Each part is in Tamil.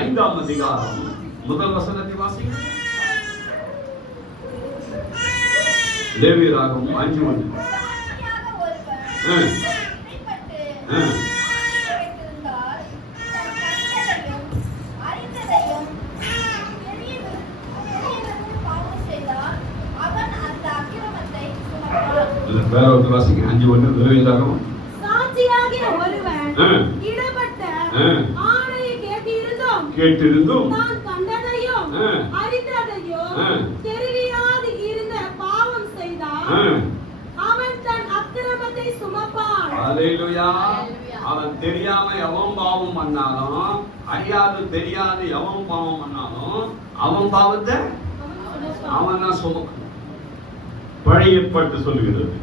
5ஆம் அதிகாரம் முதல் வசனத்தை வாசிங்க. லேவியராகமம் 5:1. வேற ஒரு வாசிங்க. 5:1 லேவியராகமம். சாட்சியாகிய ஒருவன் இடப்பட்ட ஆணையை கேட்டிருந்தும் நான் கண்டதையும் அறிந்ததையும் தெரியாது இருந்த பாவம் செய்தான் அவன் தன் அக்கிரமத்தை சுமப்பான். அல்லேலூயா. அவன் தெரியாம எவன் பாவம் பண்ணாலும், அறியாது தெரியாது எவன் பாவம் பண்ணாலும் அவன் பாவத்தை அவன் தான் சுமக்கணும். பழைய ஏற்பாடு சொல்லுகிறது,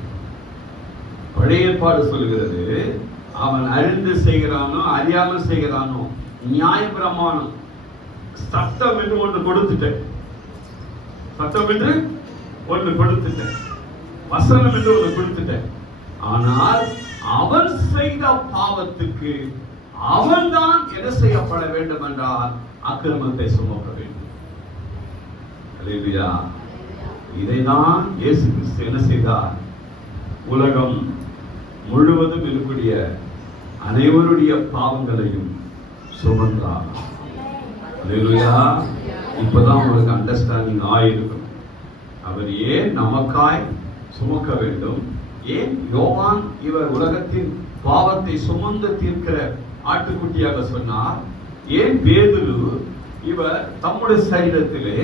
பழைய ஏற்பாடு சொல்லுகிறது, அவன் அறிந்து செய்கிறானோ அறியாமல் செய்கிறானோ நியாய பிரமாணம் சட்டம் என்று ஒன்று கொடுத்துட்டேன், சட்டம் என்று ஒன்று கொடுத்துட்டேன், வசனம் என்று ஒன்று கொடுத்துட்டேன். ஆனால் அவன் செய்த பாவத்துக்கு அவன் தான் என்ன செய்யப்பட வேண்டும் என்றால் அக்கிரமத்தை சுமக்க வேண்டும். அல்லேலூயா. இதைதான் இயேசு கிறிஸ்து என்ன செய்தார்? உலகம் முழுவதும் இருக்கக்கூடிய அனைவருடைய பாவங்களையும் சுமந்தார். அல்லேலூயா. இப்பதான் உங்களுக்கு அண்டர்ஸ்டாண்டிங் ஆயிருக்கும். அவர் ஏன் நமக்காய் சுமக்க வேண்டும்? ஏன் யோவான் இவர் உலகத்தின் பாவத்தை சுமந்து தீர்க்கிற ஆட்டுக்குட்டியாக சொன்னார்? ஏன் பேதுரு இவர் தம்முடைய சரீரத்திலே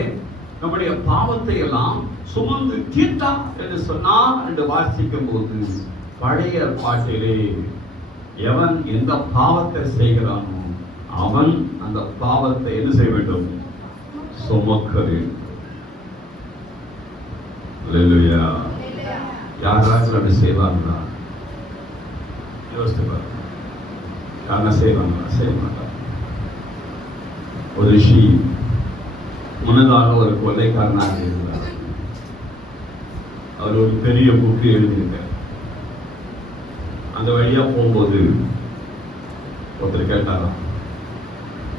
நம்முடைய பாவத்தை எல்லாம் சுமந்து தீர்த்தார் என்று சொன்னார் என்று வாசிக்கும் போது, பழைய பாட்டிலே எவன் எந்த பாவத்தை செய்கிறானோ அவன் அந்த பாவத்தை என்ன செய்ய வேண்டும்? சுமக்க வேண்டும். அல்லேலூயா. யாராவது அப்படி செய்வாங்களா? யோசித்து பாருங்க. யாரும் செய்வாங்களா? செய்ய மாட்டாங்க. ஒரு ரிஷி முன்னதாக ஒரு கொள்ளைக்காரனாக இருந்தார். அவர் ஒரு பெரிய புக்கு எழுதியிருக்கார். அந்த வழியா போகும்போது ஒருத்தர் கேட்டாரா,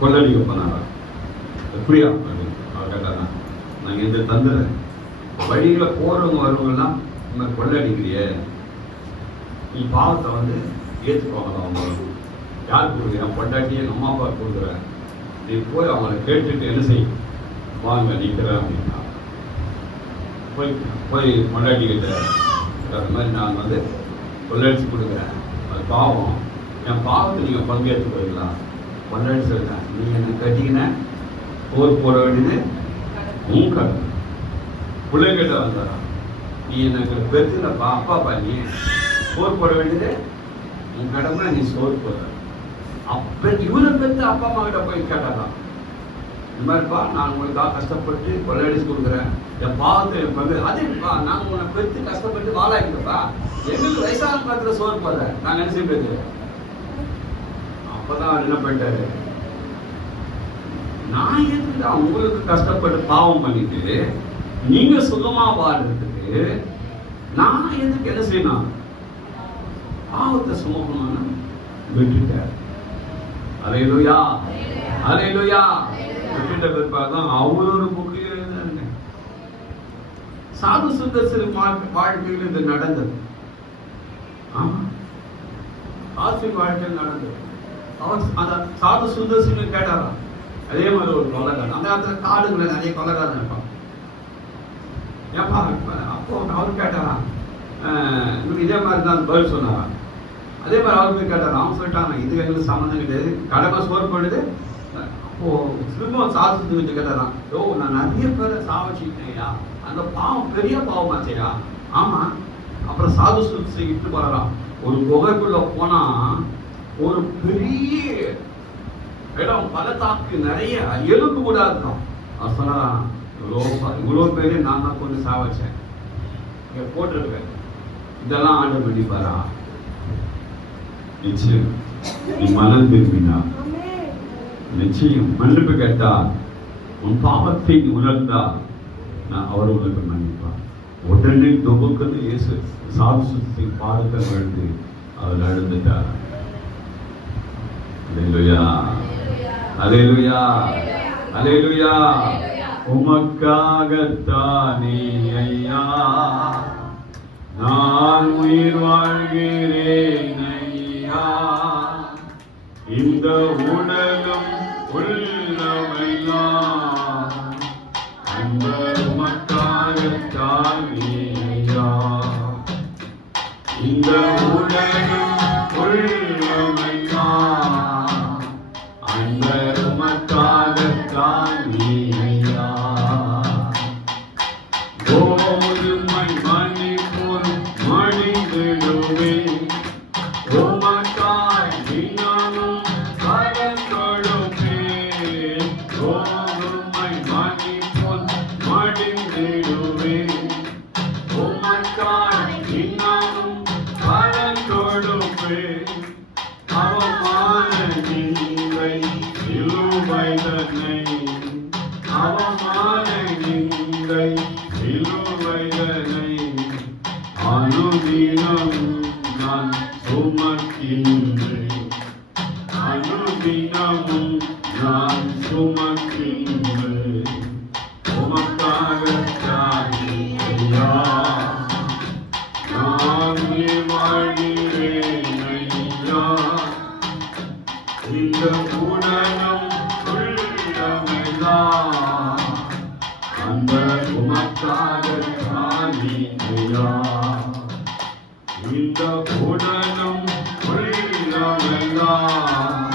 கொள்ளடிக்க போனாரா? எப்படியா? அவர் கேட்டாரா, நான் எந்த தந்துறேன், வழியில போறவங்க வருவங்கெல்லாம் இந்த கொள்ளடிக்கிறிய, நீ பாவத்தை வந்து ஏற்றுக்கோங்க. அவங்க யார் கொடுக்குறேன்? பொண்டாட்டி எங்கள் அம்மா அப்பா கொடுக்குறேன். நீ போய் அவங்களை கேட்டுட்டு என்ன செய், வாங்க நிற்கிறேன் அப்படின்னா போய் போய் பொண்டாட்டிக்கிட்ட அது மாதிரி நான் வந்து கொள்ளடிச்சு கொடுக்குறேன், அது பாவம், என் பாவத்தை நீங்கள் பங்கேற்று போயிடலாம். பொண்டாட்டி சொல்கிறேன், நீ என்னை கட்டிக்கின போர் போட வேண்டியது உன் கடமை. பிள்ளைகிட்ட வந்தாரா, நீ எனக்கு பெருத்துலப்பா அப்பா பண்ணி சோறு போட வேண்டியது உன் கடமை, நீ சோறு போட. அப்ப இவரை பெற்று அப்பா அம்மா கிட்ட போய் கேட்டாராம், இந்த மாதிரிப்பா நான் உங்களுக்காக கஷ்டப்பட்டு கொள்ளையடிச்சு கொடுக்குறேன், என் பாவத்தை என் பங்கு அதேப்பா, நாங்கள் உங்களை பெற்று கஷ்டப்பட்டு வாழாக்கிட்டப்பா, எங்களுக்கு வயசான காலத்தில் சோறு போடுற நாங்கள் என்ன செய்வது? அப்பதான் என்ன பண்ணிட்டாரு, நான் எதுக்கு உங்களுக்கு கஷ்டப்பட்டு பாவம் பண்ணிட்டு நீங்க சுகமா வாழ்றதுக்கு நான் எதுக்கு என்ன செய்யணும்? பாவத்தை சுமக்கணும்னு விட்டுட்டார். அல்லேலூயா. அல்லேலூயா. விட்டுட்ட பிற்பாடுதான் அவர் ஒரு புக்கு எழுதினாருங்க. சாது சுந்தர் வாழ்க்கையில் இது நடந்தது. ஆமா, ஆசிரியர் வாழ்க்கையில் நடந்தது. அவர் அந்த சாது சுந்தர் சிங் கேட்டாராம், அதே மாதிரி ஒரு கொலைகாரன். அந்த காலத்துல காடுகளை நிறைய கொலைகாரன் இருப்பான். ஏப்பா அப்போ அவர் கேட்டாராம், இதே மாதிரி தான் பதில் சொன்னாராம். அதே மாதிரி அவருக்கு கேட்டாராம். அவன் சொல்லிட்டாங்க, இது எங்களுக்கு சம்மந்தம் கிடையாது, கடமை சோறு போடுது. அப்போ திரும்ப சாதிச்சு வச்சு கேட்டாராம், ஓ நான் நிறைய பேரை சாவச்சிட்டேயா, அந்த பாவம் பெரிய பாவமாச்சையா? ஆமா. அப்புறம் சாது சுத்தி இட்டு போறாராம். ஒரு குகைக்குள்ள போனா ஒரு பெரிய இடம், பள்ளத்தாக்கு, நிறைய எலும்பு கூட இருக்கும். அவர் சொன்னாராம், இவ்வளோ பேரு நான் தான் கொண்டு சாவச்சேன், இங்க போட்டிருக்கேன், இதெல்லாம் ஆண்டு பண்ணிப்பாரா? நிச்சயம் நீ மனம் திரும்பினா, நிச்சயம் மன்னிப்பு கேட்டா, உன் பாவத்தை உணர்ந்தா நான் அவர் உனக்கு மன்னிப்பார். உடனே தொகுக்கிறது இயேசு சாது சுத்தி பாடத்தை விழுந்து அவர் அழுந்துட்டார். அல்லேலூயா. அல்லேலூயா, அல்லேலூயா. உமக்காகத்தானே ஐயா நான் உயிர் வாழ்கிறேன் ஐயா. இந்த உலகம் உள்ளமையெல்லாம் அந்த உமக்காகத்தானே ஐயா. இந்த உலகம் உள்ளமையெல்லாம் அந்த உமக்காகத்தானே ஐயா. கோதுமை மணி போல் மடிந்திடுவே உமக்காய் தினமும் கரம் கொடுப்பேன். கோதுமை மணி போல் மடிந்திடுவே உமக்காய் தினமும் கரம் கொடுப்பேன். அவமான நிந்தை சிலுவை தன்னை, அவமான நிந்தை சிலுவை தன்னை அனுதினம் நான் சுமக்கின்றேன். அனுதினமும் நான் சுமக்கின்றேன். உமக்காகத்தானே ஐயா நான் உயிர் வாழ்கிறேன் ஐயா. இந்த உலகம் உள்ளமையெல்லாம் அந்த உமக்காகத்தானே ஐயா. இந்த உலகம் உள்ளமையெல்லாம்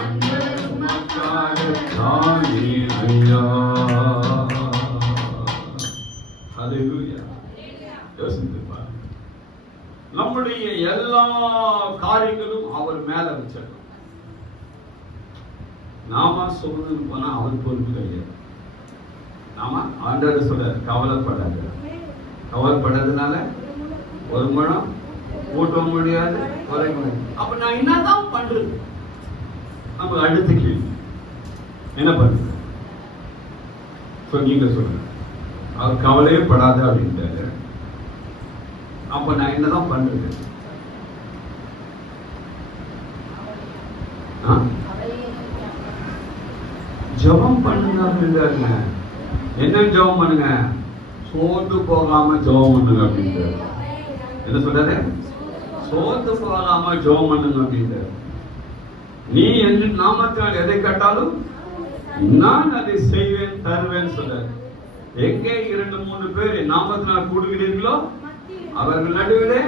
அந்த உமக்காகத்தானே ஐயா. ஹல்லேலூயா. யோசித்து பாருங்க. நம்முடைய எல்லா காரியங்களும் அவர் மேல வச்சிருக்கோம். நாம சொல்றது போனா அவர் பொறுப்பு கிடையாது. நாம ஆண்டவர் சொல்ற கவலைப்படாது. கவலைப்படாதனால ஒரு முழம் கூட்ட முடியாது, குறைக்க முடியாது. அப்ப நான் என்னதான் பண்றது? நம்ம அடுத்த கேள்வி என்ன பண்றது? நீங்க சொல்லுங்க. அவர் கவலையே படாத அப்படின்ட்டாரு. அப்ப நான் என்னதான் பண்றது? ஜெபம் பண்ணுங்க அப்படின்றாருங்க. என்ன ஜெபம் பண்ணுங்க? சோர்ந்து போகாம ஜெபம் பண்ணுங்க அப்படின்றாரு. என்ன சொல்றாரு? சோர்ந்து போகாம ஜெபம் பண்ணுங்க அப்படின்றாரு. நீ என்று நாமத்தால் எதை கேட்டாலும் நான் அதை செய்வேன் தருவேன் சொல்றாரு. எங்கே 2-3 பேர் நாமத்தினால் கூடுகிறீர்களோ அவர்கள் நடுவிலே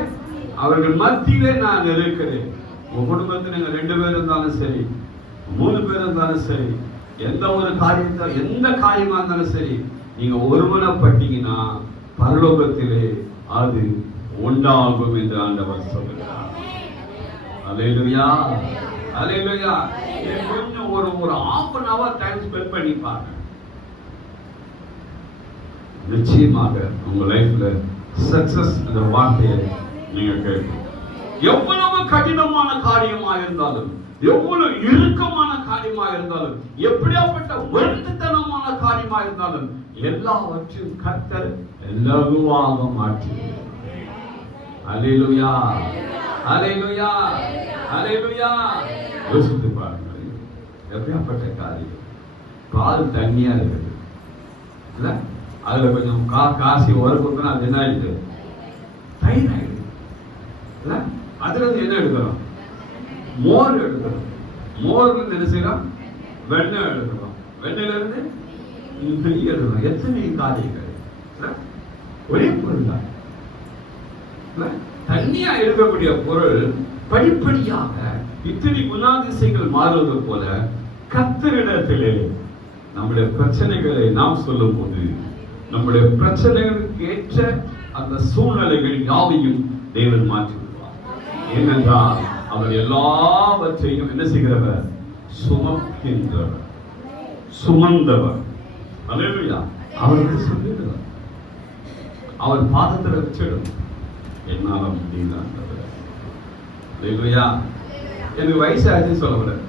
அவர்கள் மத்தியிலே நான் இருக்கிறேன். உங்க குடும்பத்தில் நீங்க 2 பேர் இருந்தாலும் சரி, 3 பேர் இருந்தாலும் சரி, எந்த ஒரு காரியத்தை எந்த காரியமா இருந்தாலும் சரி, நீங்க ஒருமனப்பட்டீங்கன்னா பரலோகத்திலே அது உண்டாகும் என்று ஆண்டவர் சொல்கிறார். அல்லேலூயா, அல்லேலூயா. கொஞ்சம் ஒரு 1/2 டைம் ஸ்பெண்ட் பண்ணி பாருங்க. நிச்சயமாக உங்க லைஃப்ல சக்சஸ் என்ற வார்த்தையை நீங்க கேட்கும். எவ்வளவு கடினமான காரியமா இருந்தாலும், எவ்வளவு இறுக்கமான காரியமா இருந்தாலும், எப்படியாப்பட்ட வருத்தத்தனமான காரியமா இருந்தாலும், எல்லாவற்றையும் கர்த்தர் லகுவாக மாற்றுகிறார். அல்லேலூயா, அல்லேலூயா, அல்லேலூயா. யோசித்து பாருங்க, எப்படியாப்பட்ட காரியம். பால் தண்ணியா இருக்குது இல்ல, அதுல கொஞ்சம் காசி உரக்குனா அது என்ன ஆயிடுது? தயிர் ஆயிடுது. அதுல இருந்து என்ன எடுக்கிறோம்? மோர் எடுக்கிறோம். மோர்ல இருந்து என்ன செய்யறோம்? வெண்ணெய் எடுக்கிறோம். வெண்ணெயில இருந்து நெய் எடுக்கிறோம். எத்தனை காரியங்கள் ஒரே பொருள் தான். தண்ணியா இருக்கக்கூடிய பொருள் படிப்படியாக இத்தனை குணாதிசயங்கள் மாறுவது போல கர்த்தரிடத்திலே நம்முடைய பிரச்சனைகளை நாம் சொல்லும் போது நம்முடைய பிரச்சனைகளுக்கு ஏற்ற அந்த சூழ்நிலைகள் யாவையும் தேவன் மாற்றி விடுவார். ஏனென்றால் அவர் எல்லாவற்றையும் என்ன செய்கிறவர்? சுமக்கின்றவர், சுமந்தவர். அல்லேலூயா. அவருக்கு சொல்லிடுவார், அவர் பாதத்தில் வச்சிடும். என்னால முடியல. அல்லேலூயா. எனக்கு வயசாச்சுன்னு சொல்லக்கூடாது.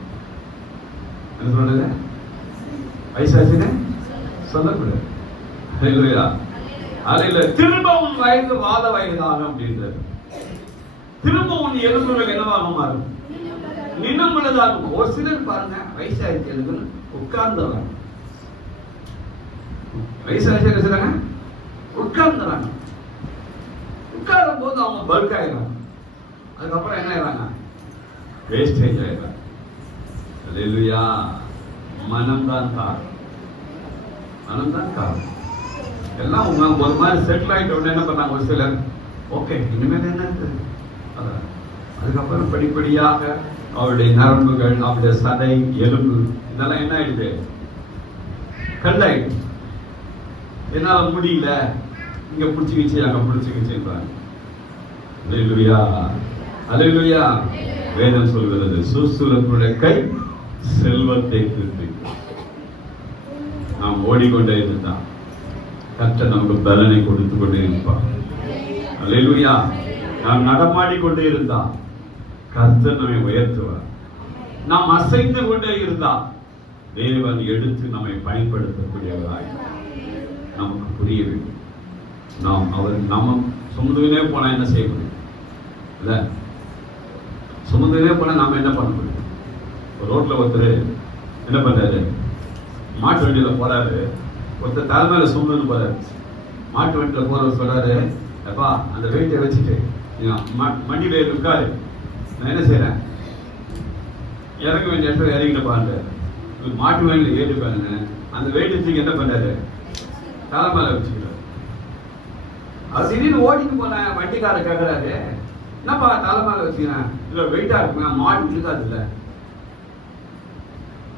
என்ன சொல்றது? வயசாச்சுன்னு சொல்லக்கூடாது. அல்லேலூயா, அல்லேலூயா. திரும்ப உன் வயது வாத வயதாகும் அப்படின்றது. திரும்ப உன் எலும்புகள் என்னவாக மாறும்? நினமுள்ளதாக இருக்கும். ஒரு சிலர் பாருங்க வயசாயிடுச்சு எனக்கு உட்கார்ந்துறாங்க. வயசாயிடுச்சு என்ன செய்றாங்க? உட்கார்ந்துறாங்க. உட்காரும் போது அவங்க பல்க் ஆயிடுறாங்க. அதுக்கப்புறம் என்ன ஆயிடுறாங்க? வேஸ்டேஜ் ஆயிடுறாங்க. அல்லேலூயா. மனம்தான் காரணம். மனம்தான் காரணம். எல்லாம் உங்க ஒரு மாதிரி செட்டில் ஆகிட்ட உடனே என்ன பண்ணாங்க ஒரு சிலர், ஓகே இனிமேல் என்ன இருக்குது அதான். அதுக்கப்புறம் படிப்படியாக அவருடைய நரம்புகள், அவருடைய சதை, எலும்பு இதெல்லாம் என்ன ஆயிடுது? கல்லாயிடுது. என்னால் முடியல, இங்க பிடிச்சிக்கிச்சு அங்க பிடிச்சிக்கிச்சுன்றாங்க. அல்லேலூயா, அல்லேலூயா. வேதம் சொல்கிறது சுசுலனுடைய கை செல்வத்தை திருப்பி. நாம் ஓடிக்கொண்டே இருந்தான் கர்த்தர் நமக்கு பலனை கொடுத்து கொண்டே இருப்பார். அல்லேலூயா. நாம் நடமாடிக்கொண்டே இருந்தா கர்த்தர் நம்மை உயர்த்துவார். நாம் அசைந்து கொண்டே இருந்தா தேவன் எடுத்து நம்மை பயன்படுத்தக்கூடியவராய் நமக்கு புரிய வேண்டும். நாம் அவர் நம்ம சுமந்துகினே போனா என்ன செய்ய முடியும்? இல்ல சுமந்துகினே போனா நாம என்ன பண்ண முடியும்? ஒரு ரோட்ல ஒருத்தர் என்ன பண்றாரு? மாட்டு வண்டியில போறாரு. ஒருத்தர் தலைமையில சுமந்து போறாரு. மாட்டு வண்டியில போறவர் சொல்றாரு, அப்பா அந்த வெயிட்டை வச்சுட்டு மண்டியில இருக்காரு, நான் என்ன செய்யறேன்? இறங்க வேண்டிய இடத்துல இறங்கிட்டு பாருங்க. மாட்டு வண்டியில ஏறி பாருங்க. அந்த வெயிட் வச்சுக்கு என்ன பண்றாரு? தலைமையில வச்சுக்கிறாரு. அது திடீர்னு ஓடிட்டு போன வண்டிக்காரர் கேட்கறாரு, என்னப்பா தலைமையில வச்சுக்கிறேன்? இல்ல வெயிட்டா இருக்குங்க, மாட்டு இருக்காது இல்ல.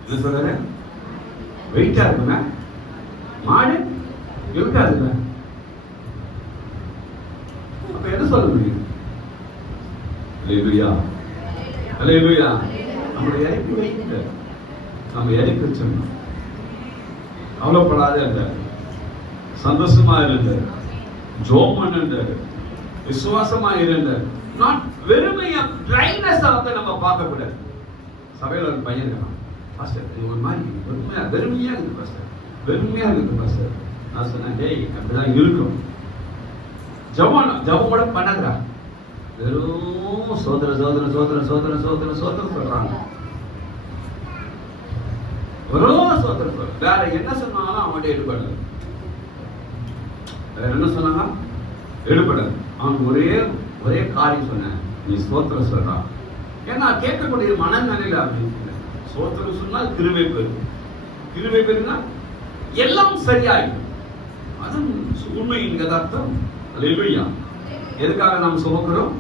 என்ன சொல்றாரு? வெயிட்டா இருக்குங்க, மாடு இருக்காதுங்க. அப்ப என்ன சொல்ல முடியும்? அல்லேலூயா, அல்லேலூயா. நம்மளை இறக்கி வைக்க, நம்ம இறக்கி வச்சோம். கவலைப்படாத இருந்தார், சந்தோஷமா இருந்தார், ஜோம் இருந்தார், விசுவாசமா இருந்தார். நாட் வெறுமையா ட்ரைனஸ் வந்து நம்ம பார்க்க கூடாது. சபையில் ஒரு பையன் இருக்கான், பாஸ்டர் ஒரு மாதிரி வெறுமையா இருக்குது பாஸ்டர், வெறுமையா இருக்குது பாஸ்டர். நான் சொன்னேன், டேய் அப்படிதான் இருக்கும். ஜபம் கூட பண்ணாதா, வெறும் சோதர சோதர சோதர சோதர சோதர சோதர சொல்றாங்க. வெறும் சோதர சொல்ற, வேற என்ன சொன்னாலும் அவன்கிட்ட ஈடுபடல. வேற என்ன சொன்னாங்க? ஈடுபடல. அவன் ஒரே காரியம் சொன்னேன், நீ சோத்திர சொல்றான். ஏன்னா கேட்கக்கூடிய மனநிலையில அப்படின்னு சோத்திரம் சொன்னால் கிருபை பெறும். கிருபை பெறுனா எல்லாம் சரியாயிடும். அது உண்மையின் யதார்த்தம். அல்லேலூயா. எதுக்காக நாம் சுமக்கிறோம்?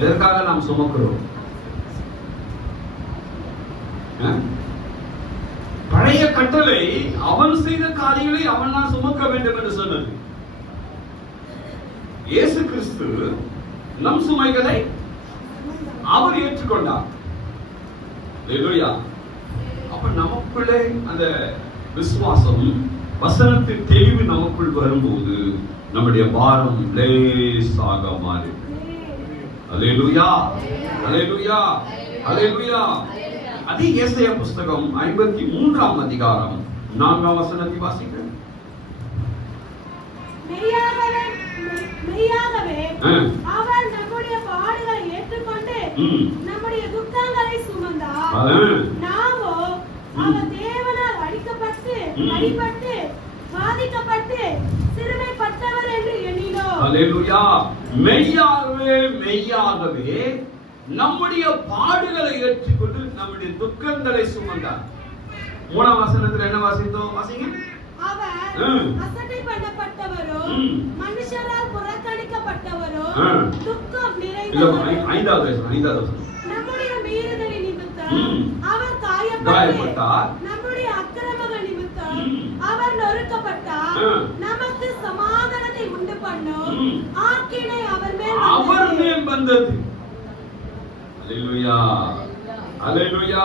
எதற்காக நாம் சுமக்கிறோம்? பழைய கட்டளை அவன் செய்த காரியங்களை அவன் தான் சுமக்க வேண்டும் என்று சொன்னது. இயேசு கிறிஸ்து நம் சுமைகளை அவர் ஏற்றுக்கொண்டார். அல்லேலூயா. அப்ப நமக்குள்ளே அந்த விசுவாசம், வசனத்தின் தெளிவு நமக்குள் வரும்போது நம்முடைய பாரம் லேசாக மாறும். அல்லேலூயா, அல்லேலூயா, அல்லேலூயா. அதே ஏசாயா புஸ்தகம் 53ஆம் அதிகாரம் 4ஆம் வசனத்தை வாசிக்கிறேன். மெய்யாகவே அவர் நம்முடைய பாடுகளை ஏற்றுக்கொண்டு நம்முடைய துக்கங்களை சுமந்தார். நாமோ அவர் தேவனால் அடிக்கப்பட்டு அடிபட்டு பாதிக்கப்பட்டு சிறுமைப்பட்டவர் என்று எண்ணினோம். அல்லேலூயா. மெய்யாகவே மெய்யாகவே நம்முடைய பாடுகளை ஏற்றுக்கொண்டு நம்முடைய துக்கங்களை சுமந்தார். 3ஆம் வசனத்தில் என்ன வாசித்தோம்? வாசிங்க. அவர் அசட்டை பண்ணப்பட்டவரோ, மனுஷரால் புறக்கணிக்கப்பட்டவரோ, துக்கம் நிறைந்தவரோ, 5வது வசனம், நம்முடைய மீறுதலின் நிமித்தம் அவர் காயப்பட்டார், நம்முடைய அக்கிரமங்கள் நிமித்தம் அவர் நொறுக்கப்பட்டார், நமக்கு சமாதானத்தை உண்டு பண்ணும் ஆக்கினை அவர் மேல் வந்தது. அல்லேலூயா, அல்லேலூயா.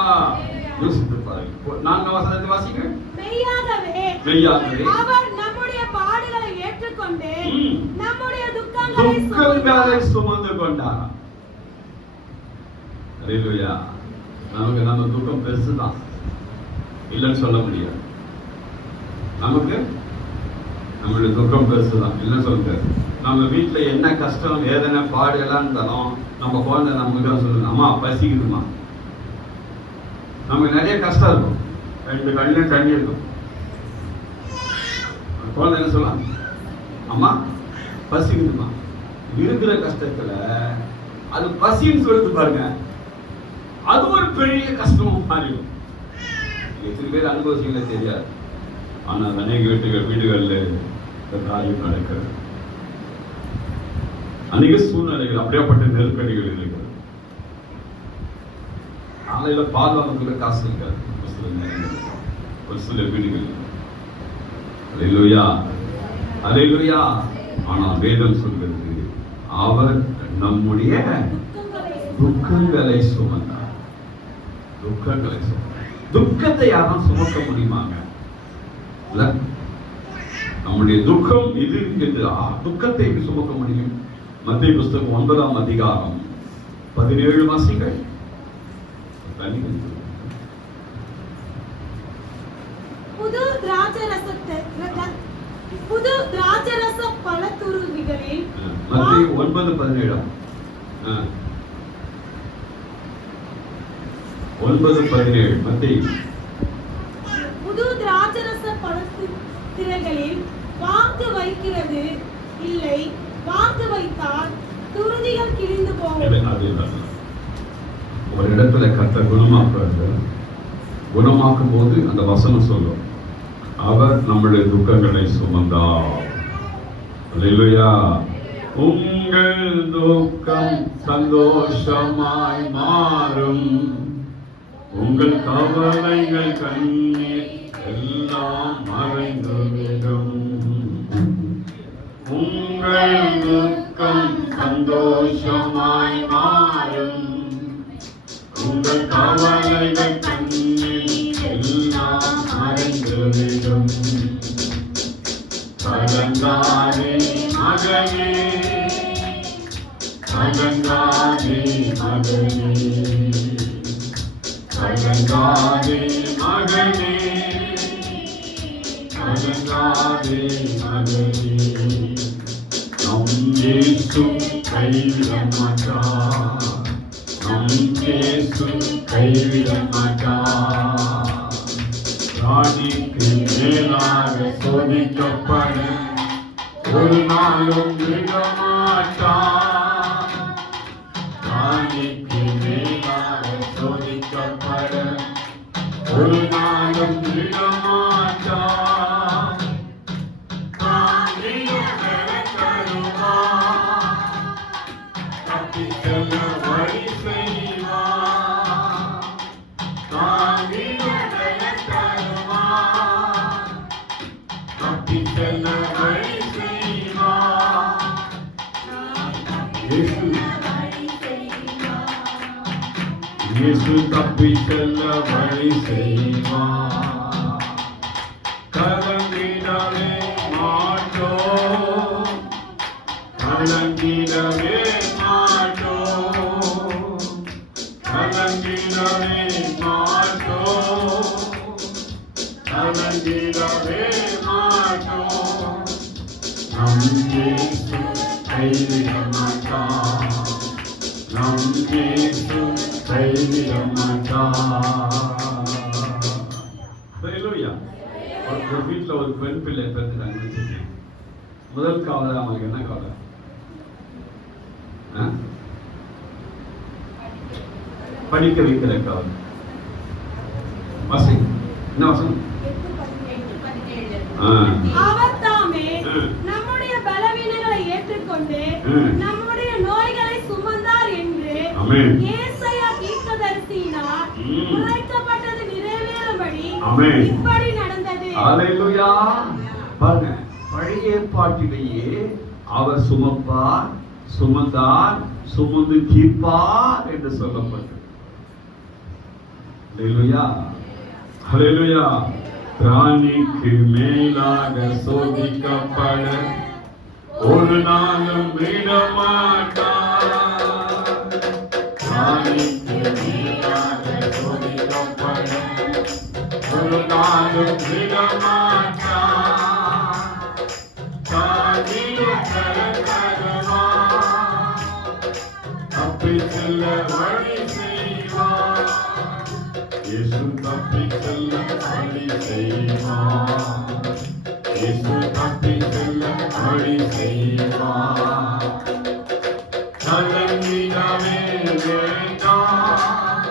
யோசித்து பாருங்க. 4ஆம் வசனத்தை வாசிங்க. மெய்யாகவே அவர் நம்முடைய பாடுகளை ஏற்றுக்கொண்டு நம்முடைய துக்கங்களை சுமந்து கொண்டார். அல்லேலூயா. நமக்கு நம்ம துக்கம் பெருசுதான், இல்லைன்னு சொல்ல முடியாது. நமக்கு நம்மளுடைய துக்கம் பெருசுதான். என்ன சொல்றது, நம்ம வீட்டுல என்ன கஷ்டம் வேதனை பாடு எல்லாம் இருந்தாலும் நம்ம குழந்தை நமக்கு தான் சொல்லுங்க, அம்மா பசிக்குதுமா. நமக்கு நிறைய கஷ்டம் இருக்கும், 2 கண்ணிலும் தண்ணி இருக்கும். குழந்தை என்ன சொல்லலாம், அம்மா பசிக்குதுமா. இருக்கிற கஷ்டத்துல அது பசின்னு சொல்லிட்டு பாருங்க, அது ஒரு பெரிய கஷ்டமும் மாறிடும். எத்தனை பேர் அனுபவிச்சீங்களே தெரியாது. ஆனால் அநேக வீடுகளில் இந்த காரியம் நடக்கிறது. அநேக சூழ்நிலைகள் அப்படியாப்பட்ட நெருக்கடிகள் இருக்கிறது. காலையில பால் வாங்குற காசு இருக்காது ஒரு சில வீடுகள். அல்லேலூயா, அல்லேலூயா. ஆனால் வேதம் சொல்கிறது, அவர் நம்முடைய துக்கங்களை சுமந்தார். துக்கங்களை சுமந்தார். துக்கத்தை யாரும் சுமக்க முடியுமாங்க? நம்முடைய துக்கம் இது என்று துக்கத்தை சுமக்க முடியும். மத்திய புஸ்தகம் 9ஆம் அதிகாரம் 17 வாசிகள். புது திராட்சரச பழத்துருவிகளில் மத்திய 9:17 9:17 மத்திய புது திராட்சரச பழத்திரைகளில் வாக்கு வைக்கிறது இல்லை, வாக்கு வைத்தால் துருதிகள் கிழிந்து போகும். ஒரு இடத்துல கர்த்தர் குணமாக்கும் போது அந்த வசனம் சொல்லும், அவர் நம்முடைய துக்கங்களை சுமந்தார். அல்லேலூயா. உங்கள் துக்கம் சந்தோஷமாய் மாறும், உங்கள் கவலைகள் கண்ணீர் எல்லாம் மறைந்துவிடும். உங்கள் துக்கம் சந்தோஷமாய் மாறும், உங்கள் கவலைகள் கண்ணீர் எல்லாம் மறைந்துவிடும். கலங்காதே மகனே, கலங்காதே மகனே, கலங்காதே மகனே, கலங்காதே மகனே. நம் இயேசு கைவிட மாட்டார், நம் இயேசு கைவிட மாட்டார். ராணிக்கு மேலாக சோதிக்கப்பட ஒரு நாளும் விட மாட்டார். ராணிக்கு மேலாக சோதிக்கப்பட ஒரு நாளும் விட மாட்டார். தப்பி செல்ல வழி செய்வார். தப்பி செல்ல வழி செய்வார். இயேசு தப்பி செல்ல வழி செய்வார். கலங்கிடவே மாட்டோம், கலங்கிடவே மாட்டோம், கலங்கிடவே மாட்டோம், கலங்கிடவே மாட்டோம். நம் இயேசு கைவிட மாட்டார், நம் இயேசு கைவிட மாட்டார். ஹல்லேலூயா. ஒரு வீட்டுல ஒரு பெண் பிள்ளை பிறந்துட்டாங்க. முதல் கவலை அவங்களுக்கு என்ன கவலை? படிக்க வைக்கிற கவலை. வசனம் என்ன வசனம்? அவர் தாமே நம்முடைய பலவீனங்களை ஏற்றுக்கொண்டு நம்முடைய நோய்களை சுமந்தார் என்று ஏசாயா தீர்க்கதரிசியினால் உரைக்கப்பட்டது நிறைவேறும்படி இப்படி நடந்தது. அல்லேலூயா. பாருங்க, பழைய ஏற்பாட்டிலேயே அவர் சுமப்பார், சுமந்தார், சுமந்து தீர்ப்பார் என்று சொல்லப்பட்டது. அல்லேலூயா, அல்லேலூயா. ராணிக்கு மேலாக சோதிக்கப்பட ஒரு நாளும் விட மாட்டார். ராணிக்கு மேலாக சோதிக்கப்பட ஒரு நாளும் விட மாட்டார். தப்பி செல்ல வழி செய்வார். இயேசு தப்பி செல்ல வழி செய்வார். கலங்கிடவே வேண்டாம்,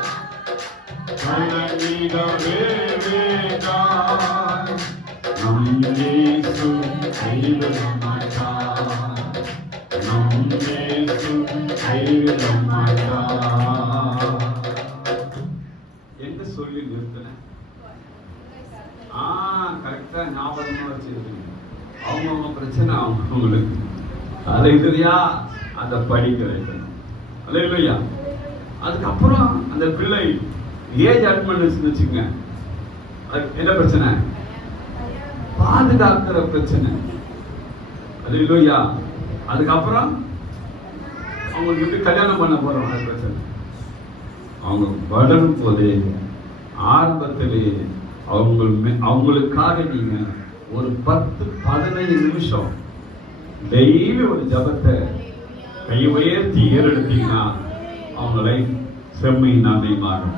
கலங்கிடவே வேண்டாம். நம் இயேசு கைவிட மாட்டார், நம் இயேசு கைவிட மாட்டார். என்ன சொல்லி நிறுத்தினேன்? கரெக்டா ஞாபகமா வச்சிருக்கீங்க. அவங்க பிரச்சனை அவங்களுக்கு அலையா அதை படிக்க வைக்கணும். அலையா அதுக்கப்புறம் அந்த பிள்ளை ஏஜ் அட்மெண்ட் வச்சுங்க, என்ன பிரச்சனை? பாதுகாக்கிற பிரச்சனை. அலையா அதுக்கப்புறம் அவங்களுக்கு கல்யாணம் பண்ண போறோம், அது பிரச்சனை. அவங்க வளரும் போதே ஆரம்பத்திலேயே அவங்களுக்காக நீங்க ஒரு 10-15 நிமிஷம் டெய்லி ஒரு ஜபத்தை கை உயர்த்தி ஏறெடுத்தீங்கன்னா அவங்க லைஃப் செம்மை நாமே மாறும்.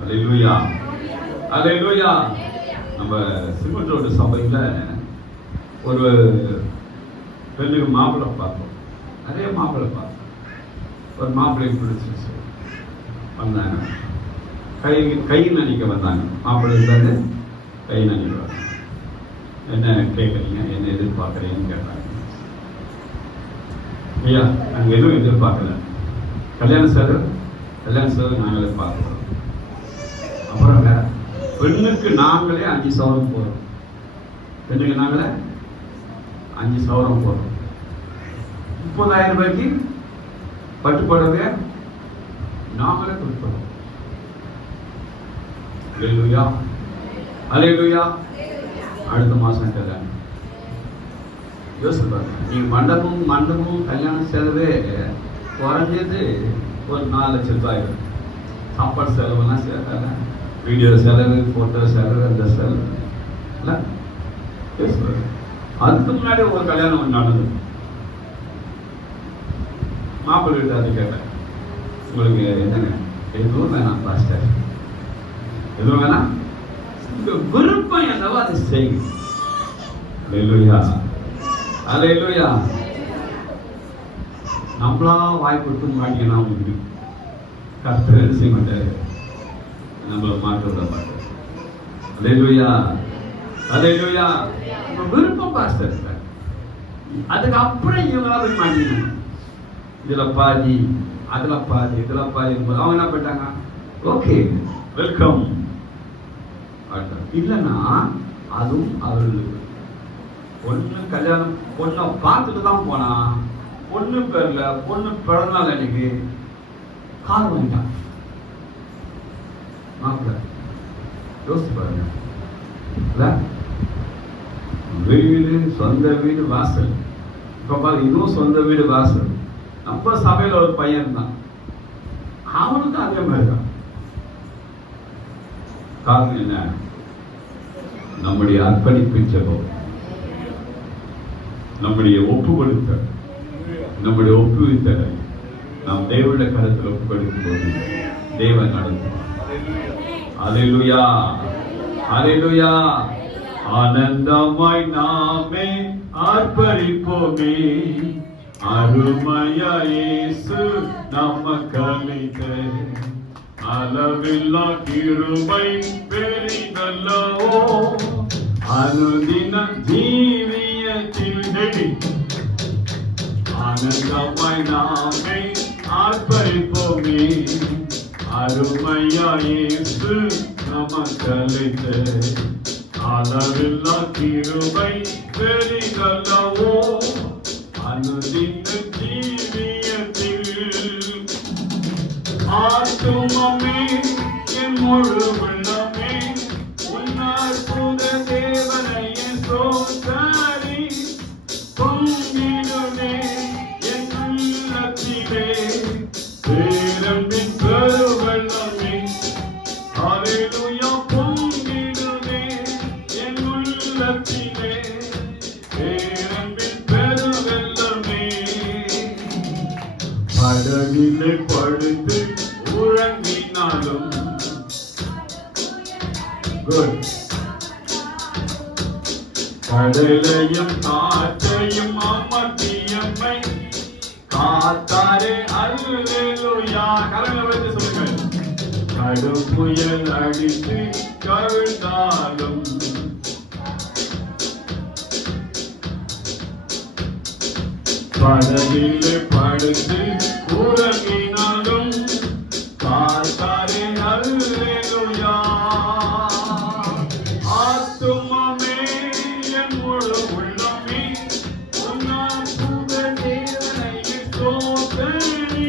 அல்லேலூயா, அல்லேலூயா. நம்ம சிமெண்ட் ரோடு சபையில ஒரு பெண்ணுக்கு மாப்பிள்ளை பார்த்தோம், நிறைய மாப்பிள்ளை பார்த்தோம். ஒரு மாப்பிள்ளை பிடிச்சிருச்சு, வந்தாங்க, கை நடிக்க வந்தாங்க. மாப்பிள்ளை இருந்தாரு, கை நடிக்க வந்தாங்க. என்ன கேட்குறீங்க, என்ன எதிர்பார்க்குறீங்கன்னு கேட்டாங்க. ஐயா நாங்கள் எதுவும் எதிர்பார்க்கல, கல்யாண செலவு நாங்களே பார்க்குறோம். அப்புறம் வேற பெண்ணுக்கு நாங்களே 5 சவரம் போகிறோம், பெண்ணுக்கு நாங்களே 5 சவரம் போகிறோம். 30,000 ரூபாய்க்கு பட்டு புடவை நாங்களே கொடுப்போம். அல்லேலூயா, அல்லேலூயா. அடுத்த மாசம் கல்யாணம். யோசிச்சு பாருங்க, நீங்க மண்டபமும் கல்யாண செலவே குறைஞ்சது ஒரு 4 லட்சம் ரூபாய். சாப்பாடு செலவெல்லாம் சேர்த்தாங்க, வீடியோ செலவு, போட்டோ செலவு, அந்த செலவு இல்லை. அதுக்கு முன்னாடி ஒரு கல்யாணம் நடந்தது. மாப்பிள்ளை வீட்டு அது கேட்டேன், உங்களுக்கு என்னங்க எதுவும் வேணாம் பாஸ்டர், எதுவும் வேணாம், விருப்பம் என்னவோ அதை செய்யுங்க. அல்லேலூயா, அல்லேலூயா. நம்மளா வாய் கொடுத்து மாட்டினா உண்டு, கர்த்தர் என்ன செய்ய மாட்டாரு, நம்மளை மாற்ற விட மாட்டார். அல்லேலூயா, அல்லேலூயா. விருப்பம் பாஸ்டர், அதுக்கு அப்புறம் இவங்களா போய் மாட்டிக்கணும். இதுல பாதி, அதுல பாதி, இதுல பாதி. அவங்க என்ன பண்ணிட்டாங்க, ஓகே வெல்கம். இல்லைன்னா அதுவும் அவர்களுக்கு பொண்ணு கல்யாணம், பொண்ணை பார்த்துட்டு தான் போனா, பொண்ணு பேர்ல பொண்ணு பிறந்தநாள் அன்னைக்கு கார் வாங்கிட்டான் மாப்பிள்ள. யோசிச்சு பாருங்க, வீடு, சொந்த வீடு, வாசல். இப்ப பாருங்க, இதுவும் சொந்த வீடு, வாசல். நம்ம சபையில ஒரு பையன் தான், அவனுக்கும் அதே மாதிரி தான். காரணம் என்ன? நம்முடைய அர்ப்பணிப்பு ஜெபம், நம்முடைய ஒப்பு கொடுத்தல், நம்முடைய ஒப்புவித்தலை நாம் தேவனுடைய கருத்தில் ஒப்பு கொடுக்கும் போது தேவன் நடத்துவார். அல்லேலூயா, அல்லேலூயா. ஆனந்தமாய் நாமே ஆர்ப்பரிப்போமே, அருமையா இயேசு நமக்கு அளித்த அளவில்லா கிருபை பெரிதல்லவோ, அனுதின ஜீவியத்தில் ஆனந்தமாய் நாமே ஆர்ப்பரிப்போமே, அருமையா இயேசு நமக்கு அளித்த அளவில்லா கிருபை பெரிதல்லவோ, அனுதின ஜீவியத்தில். ஆத்துமமே என் முழு உள்ளமே உன் அற்புத தேவனையே சோதரி, பொங்கிடுமே என் உள்ளத்திலே பேரன்பின் பெருவெள்ளமே. அல்லேலூயா, பொங்கிடுமே என் உள்ளத்திலே பேரன்பின் பெருவெள்ளமே. படகிலே படுத்து உறங்கினாலும் குட். கடலையும் காற்றையும் அமர்த்தியம்மை காத்தாரே அல்லேலூயா. கரங்களை வைத்து சொல்லுங்கள். கடும் புயல் அடித்து கவிழ்ந்தாலும் படகிலே படுத்து உறங்கினாலும் காத்தாரே அல்லேலூயா. ஆத்துமமே என் முழு உள்ளமே உன்னால் புக தேவனை சோதனை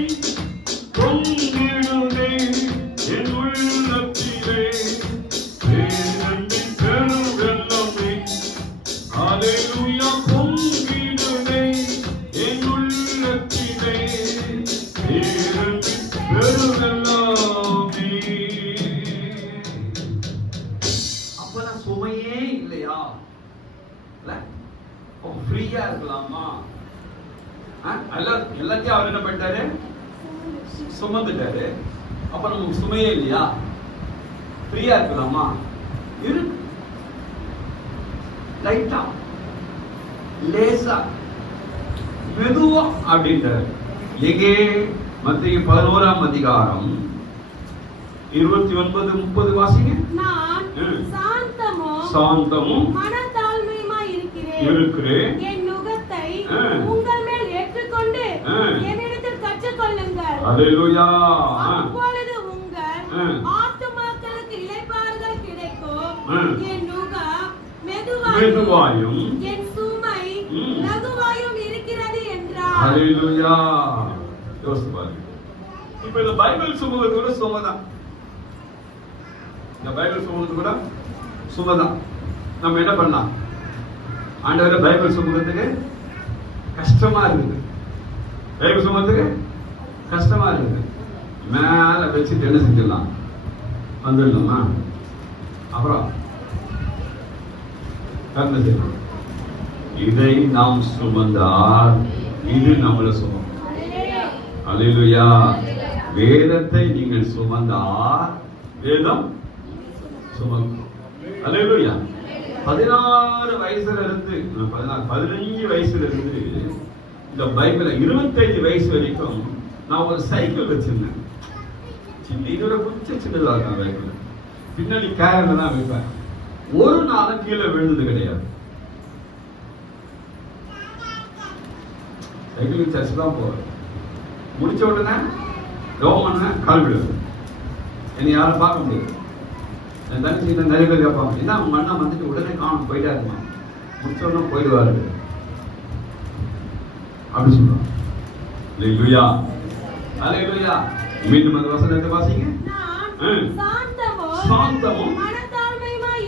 பொங்கிடுதே என் உள்ளத்திலே பேரன்பின் பெருவெள்ளமே. அல்லேலூயா. பொங்கிடுதே என் உள்ளத்திலே பேரன்பின் பெருவெள்ளமே. அப்பதான் சுமையே இல்லையா? ஃப்ரீயா இருக்கலாமா? எல்லாத்தையும் அவர் என்ன பண்ணிட்டாரு? சுமந்துட்டாரு. அப்ப நமக்கு சுமையே இல்லையா? ஃப்ரீயா இருக்கலாமா? இருக்கு. லைட்டா லேசா மெதுவா அப்படின்றாரு. எங்கே? மத்திய 11ஆம் அதிகாரம் 29-30 வாசிங்க. நான் சாந்தமும் மனத்தாழ்மையுமாய் இருக்கிறேன். என் நுகத்தை உங்கள் மேல் ஏற்றுக்கொண்டு என்னிடத்தில் கற்றுக்கொள்ளுங்கள். அல்லேலூயா. அப்பொழுது உங்கள் ஆத்துமாக்களுக்கு இளைப்பாறுதல் கிடைக்கும். என் நுகம் மெதுவாயும் என் சுமை லகுவாயும் இருக்கிறது என்றார். அல்லேலூயா. யோசிச்சு பாருங்க. இப்ப இந்த பைபிள் சுமக்கிறது கூட சுமதான். இந்த பைபிள் சுமக்கிறது கூட சுமதான். நம்ம என்ன பண்ணலாம்? ஆண்டவரே பைபிள் சுமக்கிறதுக்கு கஷ்டமா இருக்குது. பைபிள் சுமக்கிறதுக்கு கஷ்டமா இருக்குது. மேல வச்சுட்டு என்ன செஞ்சிடலாம்? வந்துடலாமா? அப்புறம் என்ன செய்யணும்? இதை நாம் சுமந்தால் இது நம்மளை சுமக்கும். அல்லேலூயா. வேதத்தை நீங்கள் சுமந்தால் வேதம் சுமக்கும். அல்லேலூயா. 16 வயசுல இருந்து 15 வயசுல இருந்து இந்த பைபிள 25 வயசு வரைக்கும் நான் ஒரு சைக்கிள் வச்சிருந்தேன். இதோட கொஞ்சம் சின்னதா இருக்கும் பைபிள். பின்னாடி கேரள தான் வைப்பேன். ஒரு நாளும் கீழே விழுந்தது கிடையாது. சைக்கிள் சர்ச் தான் போறேன். முடிச்ச உடனே கவர்மெண்ட் கால் விடுது. என்னை யாரும் பார்க்க முடியாது. என் தங்கச்சி நிறைய பேர் கேட்பாங்க, என்ன உங்க அண்ணா வந்துட்டு உடனே காணும் போயிட்டாருமா, முடிச்ச உடனே போயிடுவாரு அப்படி சொல்றாங்க. அல்லேலூயா. அல்லேலூயா. மீண்டும் அந்த வசனத்தை வாசிங்க. சாந்தமும் மனத்தாழ்மையுமாய்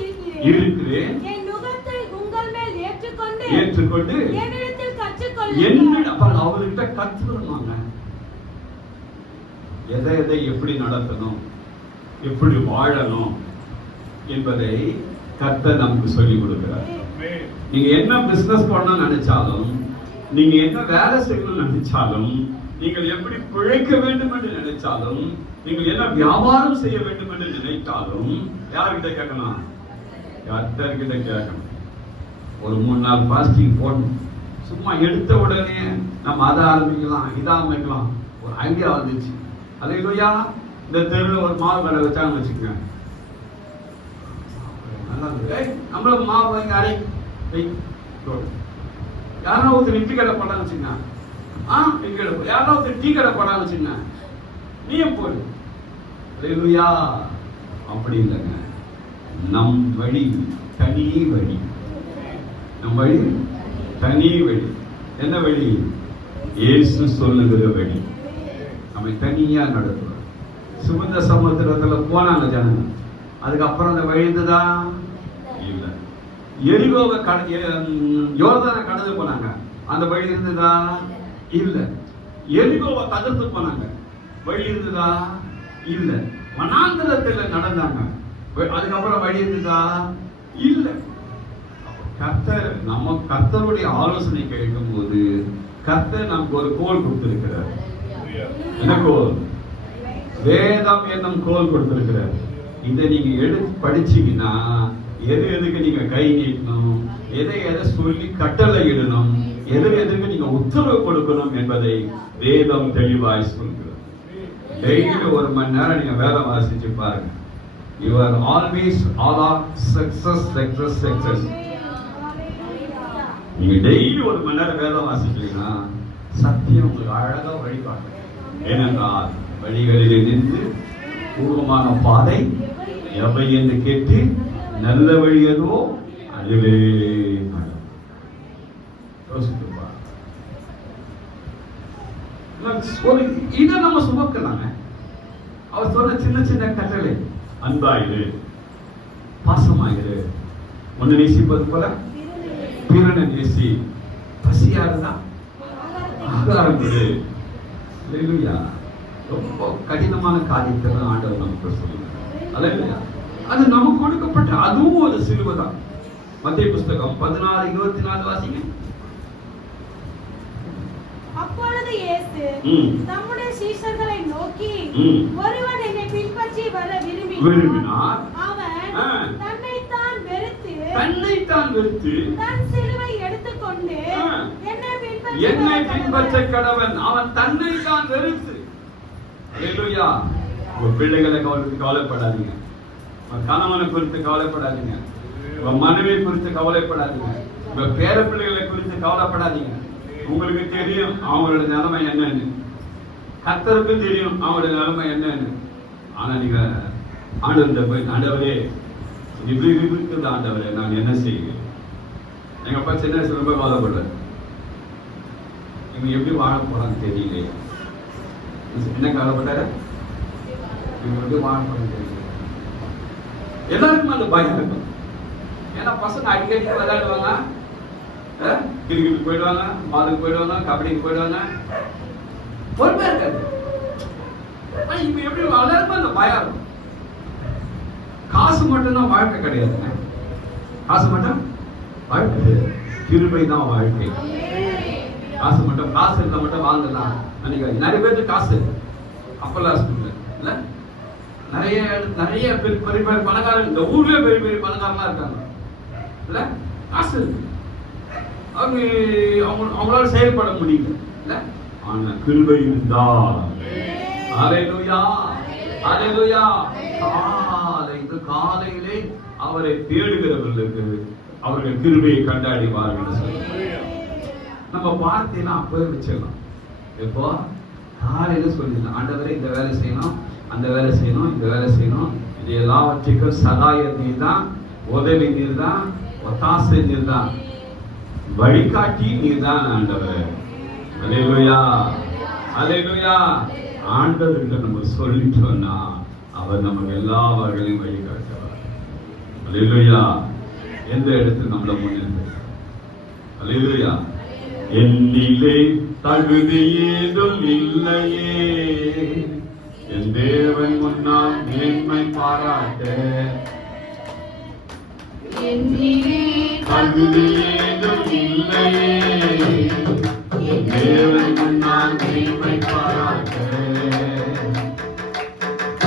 இருக்கிறேன். என் நுகத்தை உங்கள் மேல் ஏற்றுக்கொண்டு என்னிடத்தில் கற்றுக்கொள்ளுங்கள். அப்புறம் அவர்கிட்ட கற்றுக்கணுமாங்க. எதை எப்படி நடத்தணும், எப்படி வாழணும் என்பதை கர்த்தர் நமக்கு சொல்லிக் கொடுக்கிறார். நீங்க என்ன பிசினஸ் பண்ண நினைச்சாலும், நீங்க என்ன வேலை செய்யணும்னு நினைச்சாலும், நீங்கள் எப்படி பிழைக்க வேண்டும் என்று நினைச்சாலும், நீங்கள் என்ன வியாபாரம் செய்ய வேண்டும் என்று நினைத்தாலும் யார்கிட்ட கேட்கணும்? கர்த்தர்கிட்ட கேட்கணும். ஒரு 3 நாள் பாஸ்டிங் போடணும். சும்மா எடுத்த உடனே நம்ம அதை ஆரம்பிக்கலாம், இதை ஆரம்பிக்கலாம். ஒரு ஐடியா வந்துச்சு. அல்லேலூயா. இந்த தெருவில் ஒரு மாவு கடை வச்சாங்கன்னு வச்சுக்கோங்க. நம்மள மாவு வாங்கி அரை யாரா ஒருத்தர் இட்லி கடை போடான்னு வச்சுங்க. இட்லி கடை யாரா ஒருத்தர் டீ கடை போடான்னு வச்சுங்க. நீயும் போடு. அல்லேலூயா. அப்படி இல்லைங்க. நம் வழி தனி வழி. நம் வழி தனி வழி. என்ன வழி? இயேசு சொல்லுகிற வழி. நம்மை தனியா நடத்துறோம். சுமந்த சமுத்திரத்துல போனாங்க ஜனங்க. அதுக்கப்புறம் அந்த வழி இருந்ததா? இல்ல. எரிகோவை யோர்தானை கடந்து போனாங்க. அந்த வழி இருந்ததா? இல்ல. எரிகோவை தகர்த்து போனாங்க. வழி இருந்ததா? இல்ல. வனாந்தரத்தில் நடந்தாங்க. அதுக்கப்புறம் வழி இருந்ததா? இல்ல. கர்த்தர் நம்ம கர்த்தருடைய ஆலோசனை கேட்கும் போது கர்த்தர் நமக்கு ஒரு கோல் கொடுத்திருக்கிறார். என்ன கோல்? வேதம் என்னும் கோல் கொடுத்திருக்கிறார். இதை நீங்க எடுத்து படிச்சீங்கன்னா எதுக்கு நீங்க கை நீட்டணும், எதை சொல்லி கட்டளை இடணும், எதுக்கு நீங்க உத்தரவு கொடுக்கணும் என்பதை வேதம் தெளிவாய் சொல்கிறது. டெய்லி 1 மணி நேரம் நீங்க வேதம் வாசிச்சு பாருங்க. You are always all of success. நீங்க டெய்லி 1 மணி நேரம் வேதம் வாசிச்சீங்கன்னா சத்தியம் உங்களுக்கு அழகா வழிகாட்டும். ஏனென்றால் வழிகளிலே நின்று பூர்வமான பாதை எவை என்று கேட்டு நல்ல வழி எதுவோ அதிலே இதை நம்ம சுமக்கலாங்க. அவர் சொன்ன சின்ன கட்டளை, அன்பாயிரு, பாசமாயிரு, ஒன்னு நேசிப்பது போல பிறனை நேசி, பசியா இருந்தா ஆகாரம் கொடு. ரொம்ப கடினமான காரியத்தை தான் ஆண்டவர் நமக்கு சொல்லுங்க. அது நமக்கு கொடுக்கப்பட்ட அதுவும் ஒரு சிலுவை தான். மத்தேயு புஸ்தகம் 16:24 வாசிங்க. அப்பொழுது இயேசு தம்முடைய சீஷர்களை நோக்கி, ஒருவன் என்னை பின்பற்றி வர விரும்பினார் அவன் தன்னைத்தான் வெறுத்து தன் சிலுவை எடுத்துக்கொண்டு என்னை பின்பற்ற கடவன். அவன் தன்னைத்தான் வெறுத்து. அல்லேலூயா. உங்க பிள்ளைகளை குறித்து கவலைப்படாதீங்க, உங்க கணவனை குறித்து கவலைப்படாதீங்க, உங்க மனைவி குறித்து கவலைப்படாதீங்க, உங்க பேர பிள்ளைகளை குறித்து கவலைப்படாதீங்க. உங்களுக்கு தெரியும் அவங்களோட நிலைமை என்னன்னு, கர்த்தருக்கும் தெரியும் அவங்களோட நிலைமை என்னன்னு. ஆனா நீங்க ஆண்டவர்கிட்ட போய், ஆண்டவரே இப்படி இருக்குது ஆண்டவரே, நான் என்ன செய்வேன்? எங்க அப்பா சின்ன வயசுல ரொம்ப கவலைப்படுறாரு. இவங்க எப்படி வாழ போறான்னு தெரியல. என்ன கவலைப்பட்டாரு? இவங்க எப்படி வாழ போறான்னு தெரியல. எல்லாருக்கும் அந்த பயம் இருக்கும். ஏன்னா பசங்க அடிக்கடி விளையாடுவாங்க, கிரிக்கெட்டுக்கு போயிடுவாங்க, மாலுக்கு போயிடுவாங்க, கபடிக்கு போயிடுவாங்க, பொறுப்பா இருக்காது. இப்ப எப்படி எல்லாருக்கும் அந்த பயம் இருக்கும். காசு மட்டும்தான் வாழ்க்கை கிடையாதுங்க. காசு மட்டும் வாழ்க்கை, கிருபை தான் வாழ்க்கை. காசு இருந்தா மட்டும் வாழ்ந்துடலாம் நினைக்காது. நிறைய பேருக்கு காசு அப்பெல்லாம் இல்ல, நிறைய பெரிய பணக்காரங்க இந்த ஊர்லயே பெரிய பணக்காரங்களா இருக்காங்க இல்ல, காசு இருக்கு, அவங்களால செயல்பட முடியல இல்ல. ஆனா கிருபை இருந்தா, அல்லேலூயா அல்லேலூயா, காலையிலே அவரை தேடுகிறவர்களுக்கு அவர்கள் கிருபையை கண்டாடிவார்கள். நம்ம வார்த்தையெல்லாம் அப்பவே வச்சிடலாம். இப்போ காலையில சொல்லிடலாம், ஆண்டவரே இந்த வேலை செய்யணும், அந்த வேலை செய்யணும், இந்த வேலை செய்யணும், இது எல்லாவற்றுக்கும் சகாய நீர் தான், உதவி நீர் தான், ஒத்தாசை நீர் தான், வழிகாட்டி நீர் தான் ஆண்டவரே. அல்லேலூயா அல்லேலூயா. ஆண்டவர்கிட்ட நம்ம சொல்லிட்டோம்னா அவர் நமக்கு எல்லா வகையிலும் வழிகாட்டுவார். அல்லேலூயா. எந்த இடத்துல நம்மள முன்னேற்ற. அல்லேலூயா. என்னிலே தகுதி ஏதும் இல்லையே, என் தேவன் முன்னால் மேன்மை பாராட்ட. என்னிலே தகுதி ஏதும் இல்லையே, என் தேவன் முன்னால் மேன்மை பாராட்ட.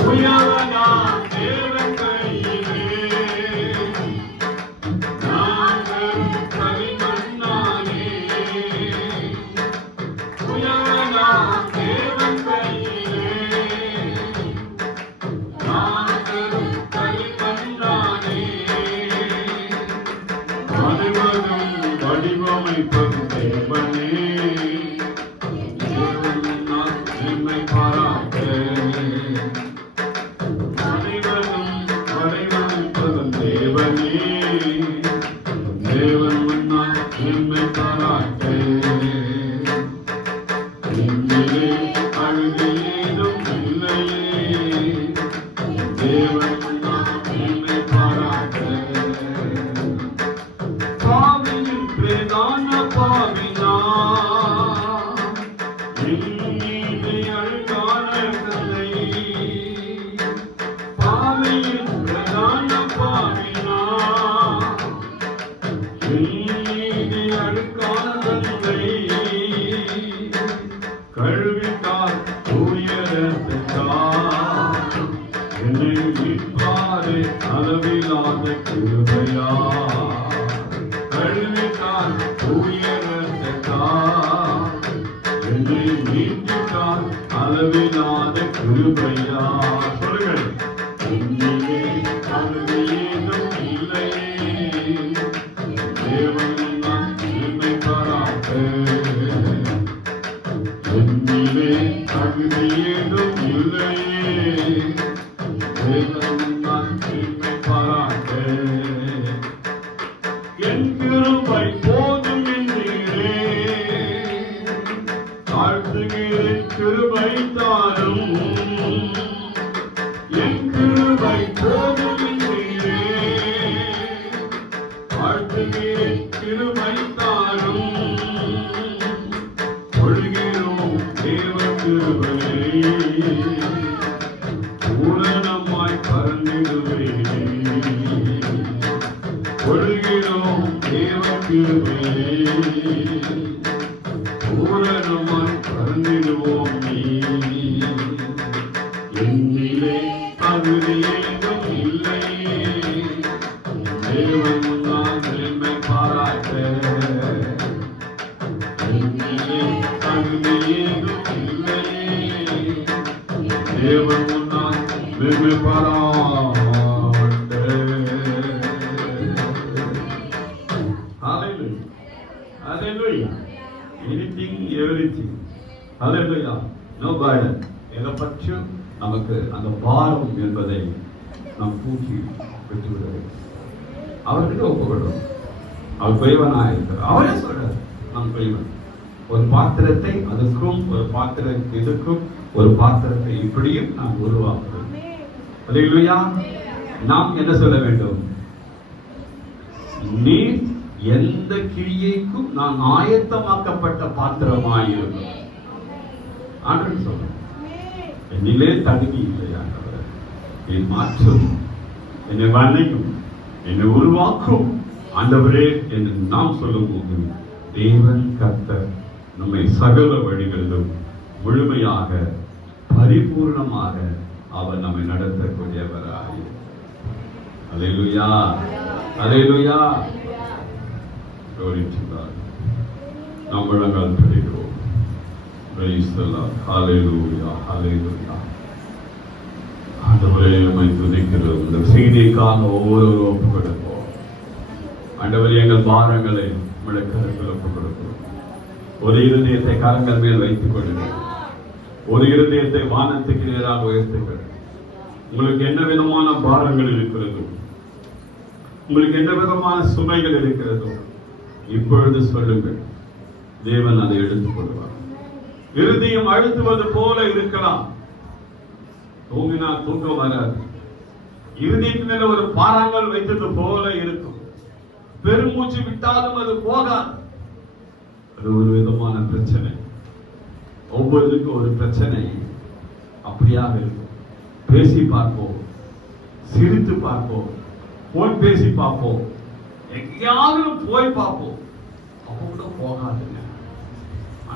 உயவனா தேவன் கையிலே, நாங்கள் களிமண்ணானே. உயவனா தேவன் கையிலே, நாங்கள் களிமண்ணானே. வடிவதும் வடிவமைப்பது தேவனே, தேவன் முன்னால் மேன்மை பாராட்ட. தேவன் முன்னால் மேன்மை பாராட்ட. என்னிலே அழுது ஏதும் இல்லையே, தேவன் முன்னால் மேன்மை பாராட்ட. பாவியின் பிரதான பாவினா, என்னிலே அழுகான கதை. பாவியின் பிரதான பாவினா, என்னிலே அழுக்கான கதை. கழுவிட்டார் தூய இரத்தத்தால் என்னை மீட்பு அளவிலாத கிருபையா கழுவிட்டார் உயரத்தார் என்னை மீட்டுட்டார் அளவிலாத கிருபையா சொல்லுங்கள் என்னிலே அருமையேதும் இல்லையே தேவன் நான் தீமை பாராட்ட என்னிலே அருமையேதும் இல்லையே தேவன் நான் தீமை பாராட்ட என் கிருபை போதும் என்றீரே தாழ்த்துகிறேன் கிருபை தாரும் என் கிருபை போதும் என்றீரே தாழ்த்துகிறேன் கிருபை தாரும் கொள்கிறோம் தேவ கிருபையை பூரணமாய் பறந்திடுவேனே கொள்கிறோம் தேவ கிருபையை பூரணமாய் பறந்திடுவோம் நீ என்னிலே தகுதியேதும் இல்லையே தேவன் நான் மேன்மை பாராட்ட என்னிலே தகுதியேதும் இல்லையே தேவன் நான் மேன்மை பாராட்ட. Hallelujah. Hallelujah. Anything, everything. Hallelujah. No burden. எதை பற்றியும் நமக்கு அந்த பாரம் என்பதை நாம் தூக்கி விட்டுவிட வேண்டும். அவர்கிட்ட ஒப்புக்கொள்ளும். அவர் குறைவனாக இருக்கிறார். அவரே சொல்றார் நாம் குறைவன். ஒரு பாத்திரத்தை அதுக்கும் ஒரு பாத்திரத்தை இதுக்கும் ஒரு பாத்திரத்தை இப்படியும் நாம் உருவாக்குவோம். அல்லேலூயா. நாம் என்ன சொல்ல வேண்டும்? நீ எந்த கிரியைக்கும் நான் ஆயத்தமாக்கப்பட்ட பாத்திரமாயிருக்கும். ஆண்டவர் சொல்றேன், என்னிலே தகுதி இல்லை ஆண்டவரே, என் மாற்றும், என்னை வணையும், என்னை உருவாக்கும் ஆண்டவரே என்று நாம் சொல்லும்போது தேவன் கர்த்தர் நம்மை சகல வழிகளிலும் முழுமையாக பரிபூர்ணமாக அவர் நம்மை நடத்தக்கூடியவராய். அல்லேலூயா. அல்லேலூயா. Glory to God. நாம் முழங்கால் படிக்கிறோம். Praise the Lord. Hallelujah. Hallelujah. ஆண்டவரே உம்மை துதிக்கிறோம். இந்த செய்திக்காக ஒவ்வொருவரும் ஒப்புக் கொடுப்போம். ஆண்டவரே எங்கள் பாரங்களை உம்முடைய கரத்தில் ஒப்புக் கொடுக்கிறோம். ஒரு இருதயத்தை கரங்கள் மேல் வைத்துக் கொள்ளுங்கள். ஒரு இருதயத்தை வானத்துக்கு நேராக உயர்த்துங்கள். உங்களுக்கு என்ன விதமான பாரங்கள் இருக்கிறதோ, உங்களுக்கு என்ன விதமான சுமைகள் இருக்கிறதோ இப்பொழுது சொல்லுங்கள். தேவன் அதை எடுத்துக் கொள்வார். இருதயம் அழுத்துவது போல இருக்கலாம். தூங்கினா தூக்கம் வராது. இருதயத்தின் மேல ஒரு பாறாங்கல் வைத்தது போல இருக்கும். பெருமூச்சு விட்டாலும் அது போகாது. அது ஒரு விதமான பிரச்சனை. ஒவ்வொருக்கும் ஒரு பிரச்சனை அப்படியாக இருக்கும். பேசி பார்ப்போம், சிரித்து பார்ப்போம், போன் பேசி பார்ப்போம், எங்கேயாவது போய் பார்ப்போம், அப்போ கூட போகாதுங்க.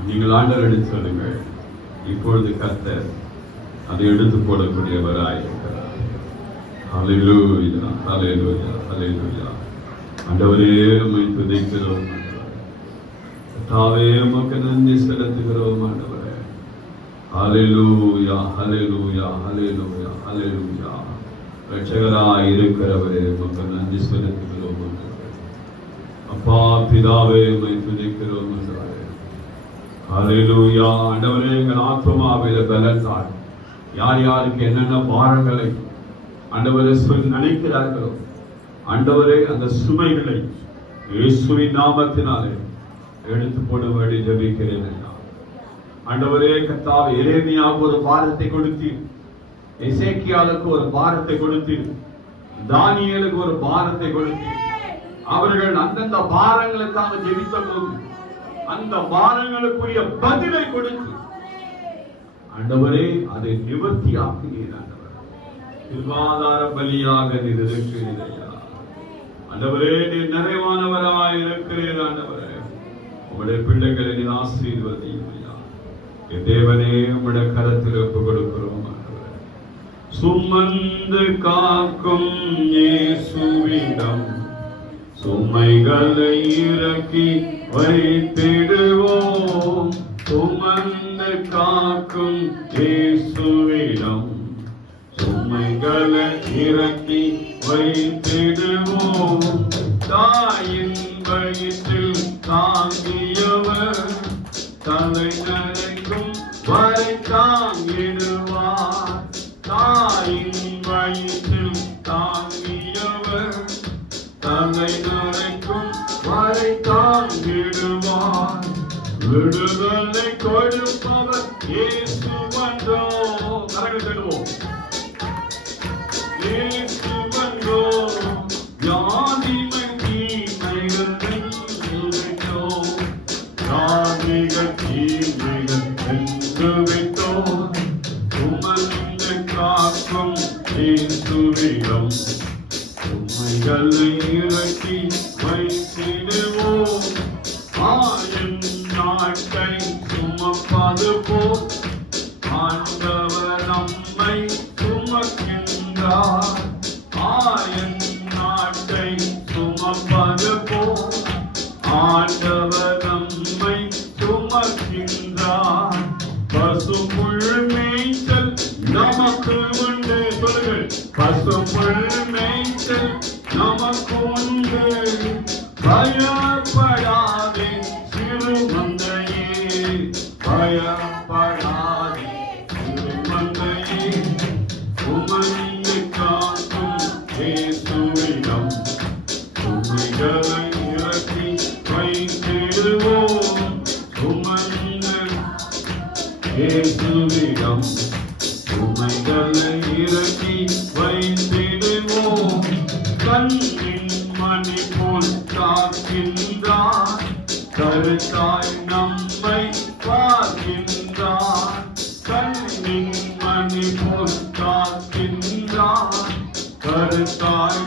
நீங்கள் ஆண்டவர் எடுத்து சொல்லுங்கள். இப்பொழுது கர்த்தர் அதை எடுத்து போடக்கூடியவராய் இருக்கிறார். ஹல்லேலூயா. ஹல்லேலூயா. ஹல்லேலூயா. ஆண்டவரே உம்மை துதிக்கிறோம். கர்த்தாவே உமக்கு நன்றி செலுத்துகிறோம் ஆண்டவரே. ஹல்லேலூயா. ஹல்லேலூயா. ஹல்லேலூயா. ஹல்லேலூயா. ரட்சகராய் இருக்கிறவரே உமக்கு நன்றி செலுத்துகிறோம் ஆண்டவரே. அப்பா பிதாவே உம்மை துதிக்கிறோம் ஆண்டவரே. ஹல்லேலூயா. ஆண்டவரே எங்கள் ஆத்துமாவிலே பலன் தார். யார் யாருக்கு என்னென்ன பாரங்களை ஆண்டவரே நினைக்கிறார்களோ ஆண்டவரே அந்த சுமைகளை இயேசுவின் நாமத்தினாலே எடுத்து போடும்படி ஜெபிக்கிறேன் ஐயா. ஆண்டவரே கர்த்தாவே, எரேமியாவுக்கு ஒரு பாரத்தை கொடுத்தீர், எசேக்கியாளுக்கு ஒரு பாரத்தை கொடுத்தீர், தானியேலுக்கு ஒரு பாரத்தை கொடுத்தீர். அவர்கள் அந்தந்த பாரங்களுக்காக ஜெபித்த போது அந்த பாரங்களுக்குரிய பதிலை கொடுத்து ஆண்டவரே அதை நிவர்த்தி ஆக்குகிறீர். ஆண்டவரே திருவாதார பலியாக நீர் இருக்கிறீர் ஐயா. ஆண்டவரே நீர் நிறைவானவராய் இருக்கிறீர். ஆண்டவரே உம்முடைய பிள்ளைகளை நீர் ஆசீர்வதியும் ஐயா. என் தேவனே உம்முடைய கரத்தில் ஒப்புக் கொடுக்கிறோம் ஆண்டவரே. சுமந்து காக்கும் இயேசுவிடம் சுமைகளை இறக்கி வைத்திடுவோம். சுமந்து காக்கும் இயேசுவிடம் சுமைகளை இறக்கி வைத்திடுவோம். தாயின் வயிற்றில் தாங்கியவர் தலை நரைக்கும் வரை தாங்கிடுவார். தாயின் வயிற்றில் தாங்கியவர் தலை நரைக்கும் வரை தாங்கிடுவார். விடுதலை கொடுப்பவர் இயேசு வந்தோ. கரங்கள் தட்டுவோம். இயேசு வந்தோ. யாதிமை தீமைகள் வென்றுவிட்டோம். யாதிக தீமைகள் வென்றுவிட்டோம். சுமந்து காக்கும் இயேசுவிடம் சுமைகளை இறக்கி வைத்திடுவோம். ஆயின் நாட்டை சுமப்பது போல் ஆண்டவர் நம்மை சுமக்கின்றார். ஆயின் நாட்டை சுமப்பது போல் ஆண்டவர் நம்மை சுமக்கின்றார். பசும்புல் மேய்ச்சல் நமக்கு உண்டு. சொல்லுங்கள். பசும்புல் மேய்ச்சல் நமக்கு உண்டு. பயப்படாதே சிறு மந்தையே. பயப்படாதே சிறு மந்தையே. சுமந்து காக்கும் இயேசுவிடம் சுமைகளை இறக்கி வைத்திடுவோம். சுமந்து இயேசுவிடம் சுமைகளை இறக்கி வைத்திடுவோம். கண்ணின் மணி போல் காக்கின்றார். கருத்தாய் நம்மை பார்க்கின்றார். கண்ணின் மணி போல் காக்கின்றார். கருத்தாய்